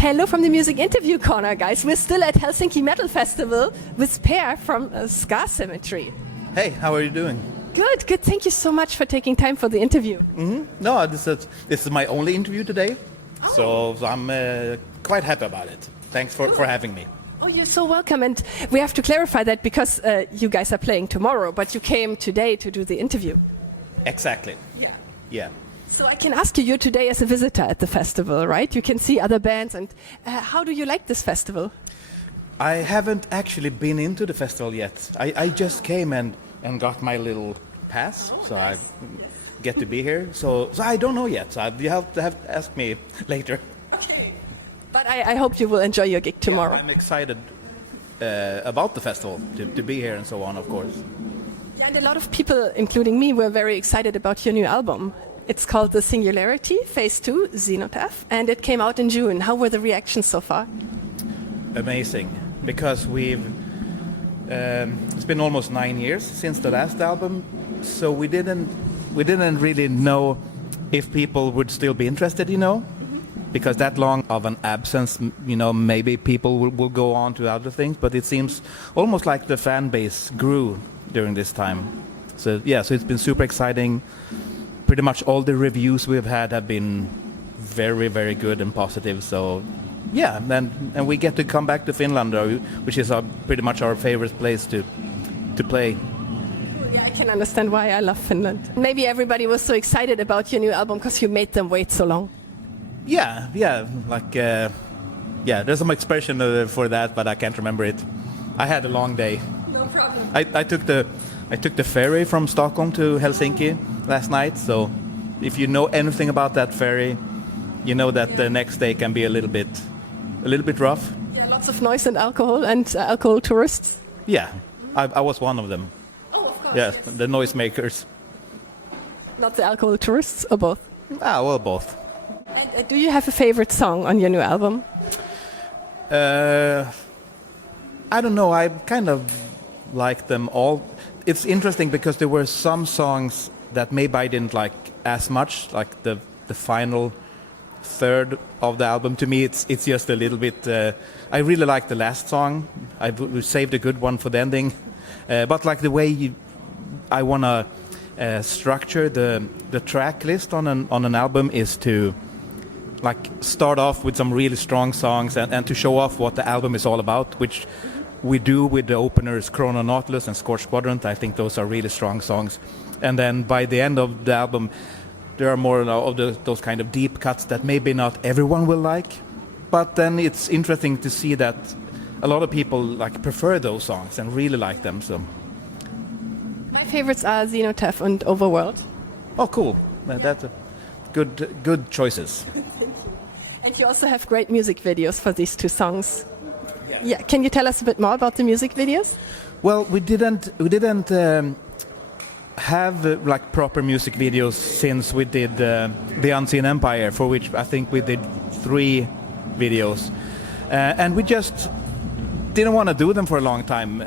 Hello from the Music Interview Corner, guys. We're still at Hellsinki Metal Festival with Per from SCAR SYMMETRY. Hey, how are you doing? Good, good. Thank you so much for taking time for the interview. No, this is my only interview today, so I'm quite happy about it. Thanks for having me. Oh, you're so welcome. And we have to clarify that because you guys are playing tomorrow, but you came today to do the interview. Exactly. Yeah. So I can ask you, you're today as a visitor at the festival, right? You can see other bands. And how do you like this festival? I haven't actually been into the festival yet. I just came and got my little pass, so I get to be here. So I don't know yet. So you have to ask me later. Okay. But I hope you will enjoy your gig tomorrow. Yeah, I'm excited about the festival, to be here and so on, of course. Yeah, and a lot of people, including me, were very excited about your new album. It's called the Singularity, Phase 2, Xenotaph, and it came out in June. How were the reactions so far? Amazing, because it's been almost 9 years since the last album, so we didn't really know if people would still be interested, because that long of an absence, maybe people will go on to other things, but it seems almost like the fan base grew during this time. So it's been super exciting. Pretty much all the reviews we've had have been very, very good and positive. So and we get to come back to Finland, which is pretty much our favorite place to play. Yeah, I can understand why I love Finland. Maybe everybody was so excited about your new album because you made them wait so long. Yeah, there's some expression for that, but I can't remember it. I had a long day. No problem. I took the ferry from Stockholm to Helsinki last night, so if you know anything about that ferry, you know that the next day can be a little bit rough. Yeah, lots of noise and alcohol tourists. Yeah, I was one of them. Oh, of course. Yeah, the noisemakers. Not the alcohol tourists, or both? Well, both. And do you have a favorite song on your new album? I don't know. I kind of like them all. It's interesting because there were some songs that maybe I didn't like as much, like the final third of the album. To me, it's just a little bit. I really like the last song. We saved a good one for the ending, but like the way I wanna structure the track list on an album is to like start off with some really strong songs and to show off what the album is all about, which we do with the openers Chrono Nautilus and Scorched Quadrant. I think those are really strong songs. And then by the end of the album, there are more of those kind of deep cuts that maybe not everyone will like. But then it's interesting to see that a lot of people like prefer those songs and really like them. So my favorites are Xenotaph and Overworld. Oh, cool. That's a good choices. Thank you. And you also have great music videos for these two songs. Yeah, can you tell us a bit more about the music videos? Well, we didn't have like proper music videos since we did The Unseen Empire, for which I think we did 3 videos, and we just didn't want to do them for a long time.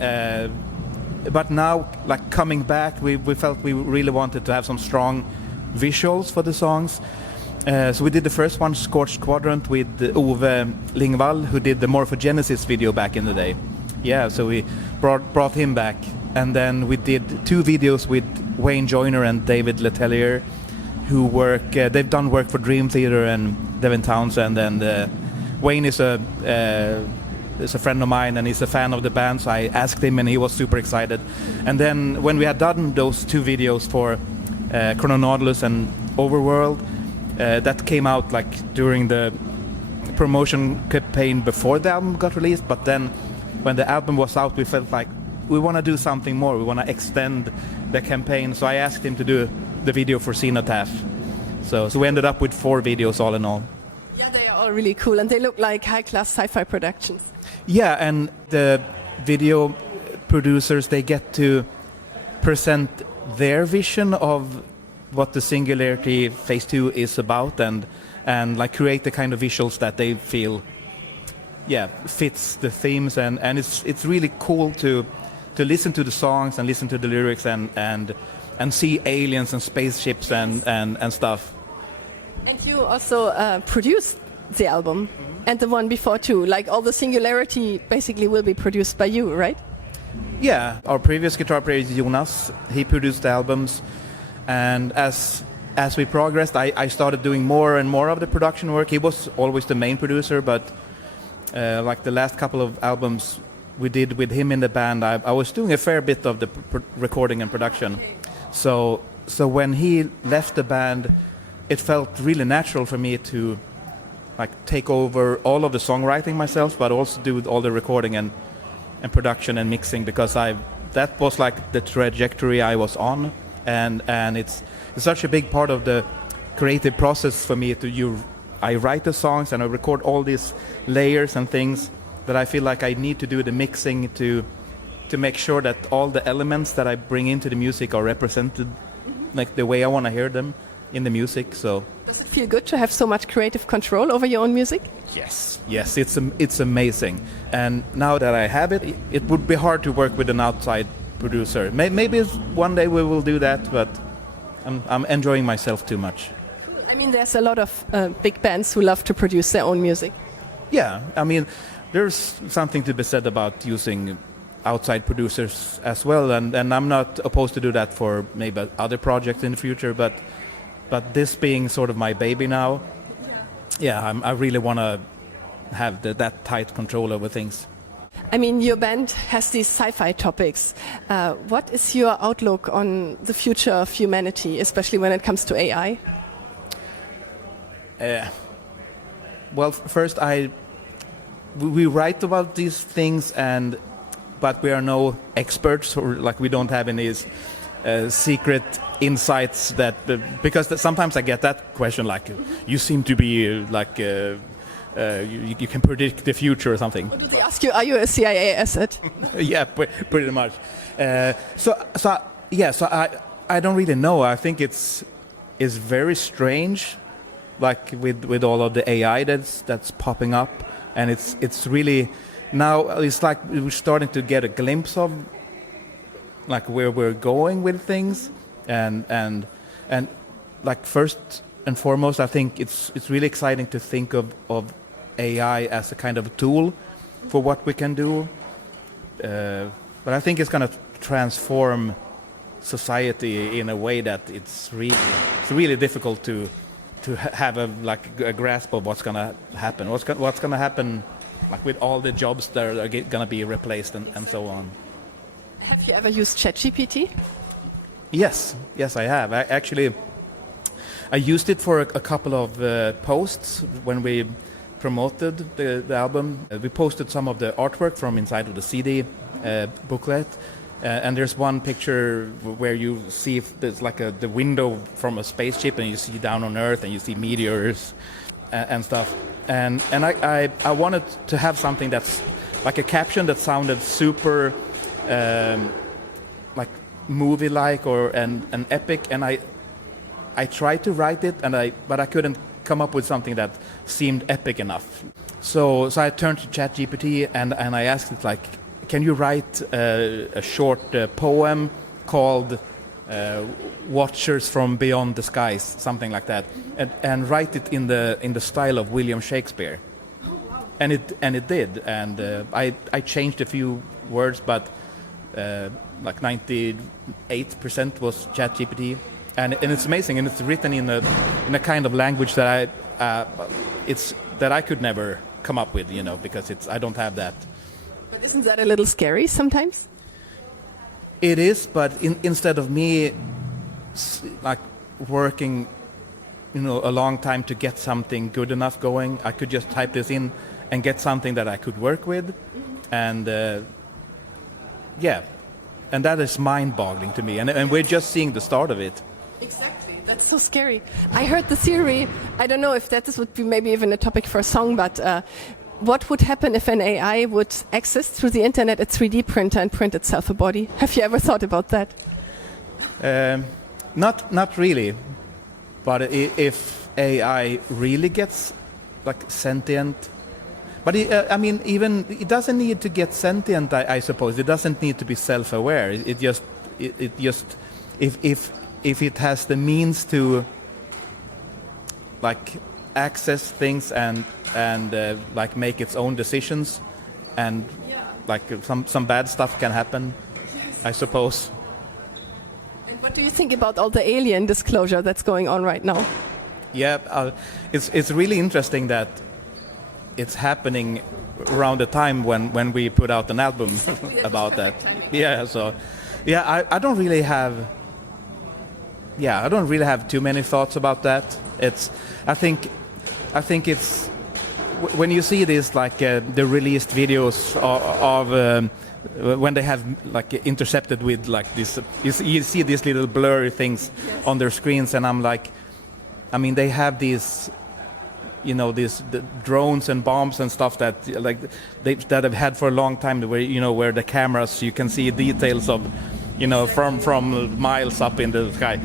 But now, like coming back, we felt we really wanted to have some strong visuals for the songs. So we did the first one, Scorched Quadrant, with Ove Lingvall, who did the Morphogenesis video back in the day. Yeah, so we brought him back. And then we did 2 videos with Wayne Joyner and David Letelier, who they've done work for Dream Theater and Devin Townsend. And Wayne is a friend of mine and he's a fan of the band, so I asked him and he was super excited. And then when we had done those 2 videos for Chrono Nautilus and Overworld, that came out like during the promotion campaign before the album got released, but then when the album was out we felt like we want to do something more, we want to extend the campaign, so I asked him to do the video for Xenotaph. So we ended up with 4 videos all in all. Yeah, they are all really cool and they look like high-class sci-fi productions. Yeah, and the video producers, they get to present their vision of what the Singularity Phase 2 is about and like create the kind of visuals that they feel fits the themes, and it's really cool to listen to the songs and listen to the lyrics and see aliens and spaceships and stuff. And you also produced the album, and the one before too. Like all the Singularity basically will be produced by you, right? Yeah, our previous guitar player Jonas, he produced the albums, and as we progressed, I started doing more and more of the production work. He was always the main producer, but like the last couple of albums we did with him in the band, I was doing a fair bit of the recording and production. So when he left the band, it felt really natural for me to like take over all of the songwriting myself, but also do all the recording and production and mixing, because that was like the trajectory I was on, and it's such a big part of the creative process for me. I write the songs and I record all these layers and things that I feel like I need to do the mixing to make sure that all the elements that I bring into the music are represented like the way I want to hear them in the music. So does it feel good to have so much creative control over your own music? Yes, it's amazing. And now that I have it, it would be hard to work with an outside producer. Maybe one day we will do that, but I'm enjoying myself too much. I mean, there's a lot of big bands who love to produce their own music. Yeah, I mean, there's something to be said about using outside producers as well, and I'm not opposed to do that for maybe other projects in the future, but this being sort of my baby now, yeah, I really want to have that tight control over things. I mean, your band has these sci-fi topics. What is your outlook on the future of humanity, especially when it comes to AI? Well, first, we write about these things, but we are no experts, or like we don't have any secret insights that because sometimes I get that question, like you seem to be like you can predict the future or something. Or do they ask you, are you a CIA asset? Yeah, pretty much. So I don't really know. I think it's very strange, like with all of the AI that's popping up, and it's really now it's like we're starting to get a glimpse of like where we're going with things, and like first and foremost, I think it's really exciting to think of AI as a kind of a tool for what we can do, but I think it's going to transform society in a way that it's really difficult to have a grasp of what's going to happen. What's going to happen, like with all the jobs that are going to be replaced and so on. Have you ever used ChatGPT? Yes, I have. I used it for a couple of posts when we promoted the album. We posted some of the artwork from inside of the CD booklet, and there's one picture where you see there's like the window from a spaceship, and you see down on Earth, and you see meteors and stuff. And I wanted to have something that's like a caption that sounded super like movie-like or an epic, and I tried to write it, but I couldn't come up with something that seemed epic enough. So I turned to ChatGPT and I asked it, like, can you write a short poem called Watchers from Beyond the Skies, something like that, and write it in the style of William Shakespeare. And it did, and I changed a few words, but like 98% was ChatGPT, and it's amazing, and it's written in a kind of language that I could never come up with, because I don't have that. But isn't that a little scary sometimes? It is, but instead of me like working, a long time to get something good enough going, I could just type this in and get something that I could work with, and and that is mind-boggling to me, and we're just seeing the start of it. Exactly, that's so scary. I heard the theory, I don't know if this would be maybe even a topic for a song, but what would happen if an AI would access through the internet a 3D printer and print itself a body? Have you ever thought about that? Not really, but if AI really gets like sentient, but even it doesn't need to get sentient. I suppose it doesn't need to be self-aware. It just if it has the means to like access things and like make its own decisions, and like some bad stuff can happen, I suppose. And what do you think about all the alien disclosure that's going on right now? Yeah, it's really interesting that it's happening around the time when we put out an album about that. Yeah, so yeah, I don't really have too many thoughts about that. I think it's when you see this, like the released videos of when they have like intercepted with like this, you see these little blurry things on their screens, and I'm like, I mean, they have these, you know, the drones and bombs and stuff that like that I've had for a long time, where the cameras, you can see details of, you know, from miles up in the sky,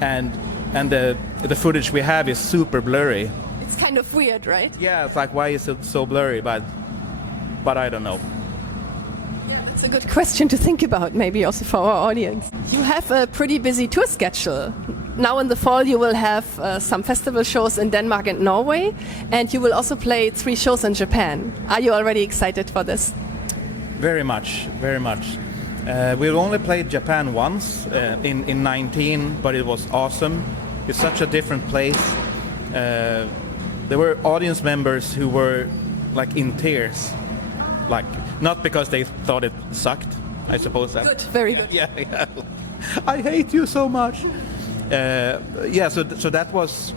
and the footage we have is super blurry. It's kind of weird, right? Yeah, it's like, why is it so blurry? But I don't know. Yeah, that's a good question to think about, maybe also for our audience. You have a pretty busy tour schedule. Now in the fall you will have some festival shows in Denmark and Norway, and you will also play 3 shows in Japan. Are you already excited for this? Very much, very much. We've only played Japan once in 19, but it was awesome. It's such a different place. There were audience members who were like in tears, like not because they thought it sucked, I suppose. Good, very good. Yeah. I hate you so much. So that was.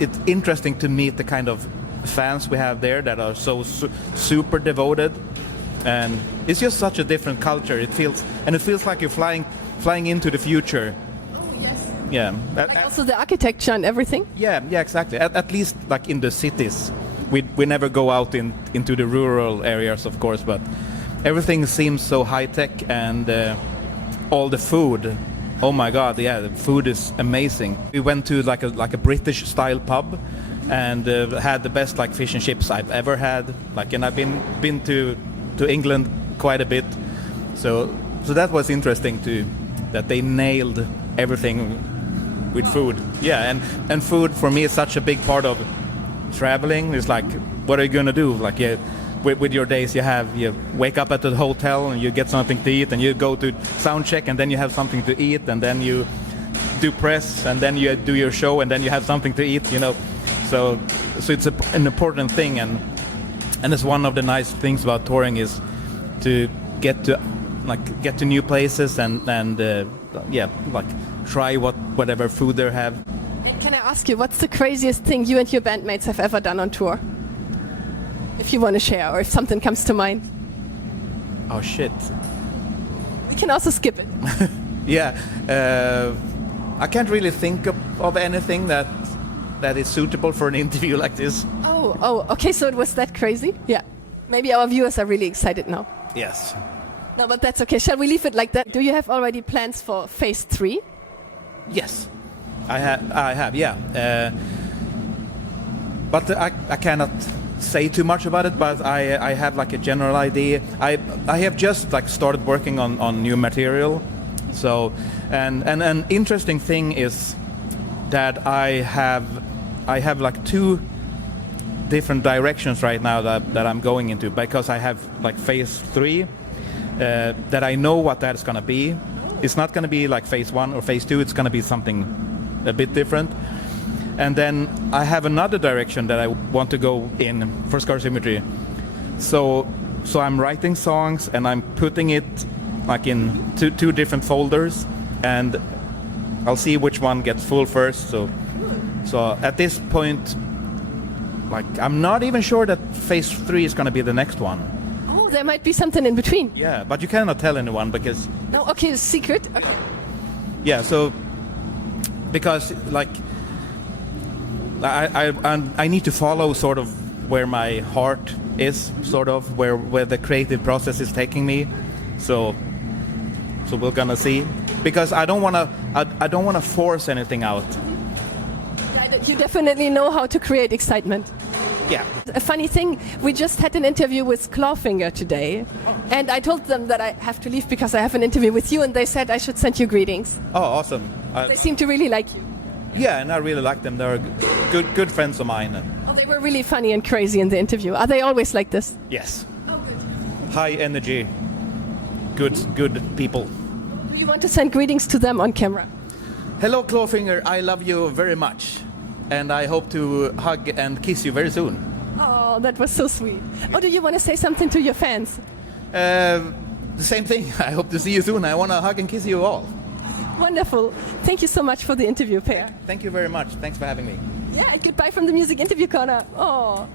It's interesting to meet the kind of fans we have there that are so super devoted, and it's just such a different culture. It feels like you're flying into the future. Yeah. And also the architecture and everything. Yeah, exactly. At least like in the cities, we never go out into the rural areas, of course, but everything seems so high tech, and all the food. Oh my God! Yeah, the food is amazing. We went to like a British style pub, and had the best like fish and chips I've ever had. Like, and I've been to England quite a bit, so that was interesting too. That they nailed everything with food. Yeah, and food for me is such a big part of traveling. It's like, what are you gonna do? Like, yeah, with your days, you wake up at the hotel and you get something to eat, and you go to sound check, and then you have something to eat, and then you do press, and then you do your show, and then you have something to eat. You know, so it's an important thing, and it's one of the nice things about touring is to get to new places and like try whatever food they have. Can I ask you, what's the craziest thing you and your bandmates have ever done on tour? If you want to share, or if something comes to mind. Oh shit. We can also skip it. Yeah, I can't really think of anything that is suitable for an interview like this. Oh, okay, so it was that crazy? Yeah. Maybe our viewers are really excited now. Yes. No, but that's okay. Shall we leave it like that? Do you have already plans for phase 3? Yes, I have, yeah. But I cannot say too much about it, but I have like a general idea. I have just like started working on new material. So, and an interesting thing is that I have like 2 different directions right now that I'm going into, because I have like phase 3 that I know what that's gonna be. It's not gonna be like phase 1 or phase 2. It's gonna be something a bit different. And then I have another direction that I want to go in for SCAR SYMMETRY. So I'm writing songs, and I'm putting it like in two different folders, and I'll see which one gets full first. So at this point, like, I'm not even sure that phase 3 is going to be the next one. Oh, there might be something in between. Yeah, but you cannot tell anyone because... No, okay, the secret. Okay. Yeah, so because like I need to follow sort of where my heart is, sort of where the creative process is taking me. So we're gonna see, because I don't wanna force anything out. You definitely know how to create excitement. Yeah. A funny thing, we just had an interview with Clawfinger today, and I told them that I have to leave because I have an interview with you, and they said I should send you greetings. Oh, awesome. They seem to really like you. Yeah, and I really like them. They're good friends of mine. Oh, they were really funny and crazy in the interview. Are they always like this? Yes. High energy, good people. Do you want to send greetings to them on camera? Hello, Clawfinger. I love you very much, and I hope to hug and kiss you very soon. Oh, that was so sweet. Oh, do you want to say something to your fans? The same thing. I hope to see you soon. I want to hug and kiss you all. Wonderful. Thank you so much for the interview, Per. Thank you very much. Thanks for having me. Yeah, and goodbye from the Music Interview Corner. Oh.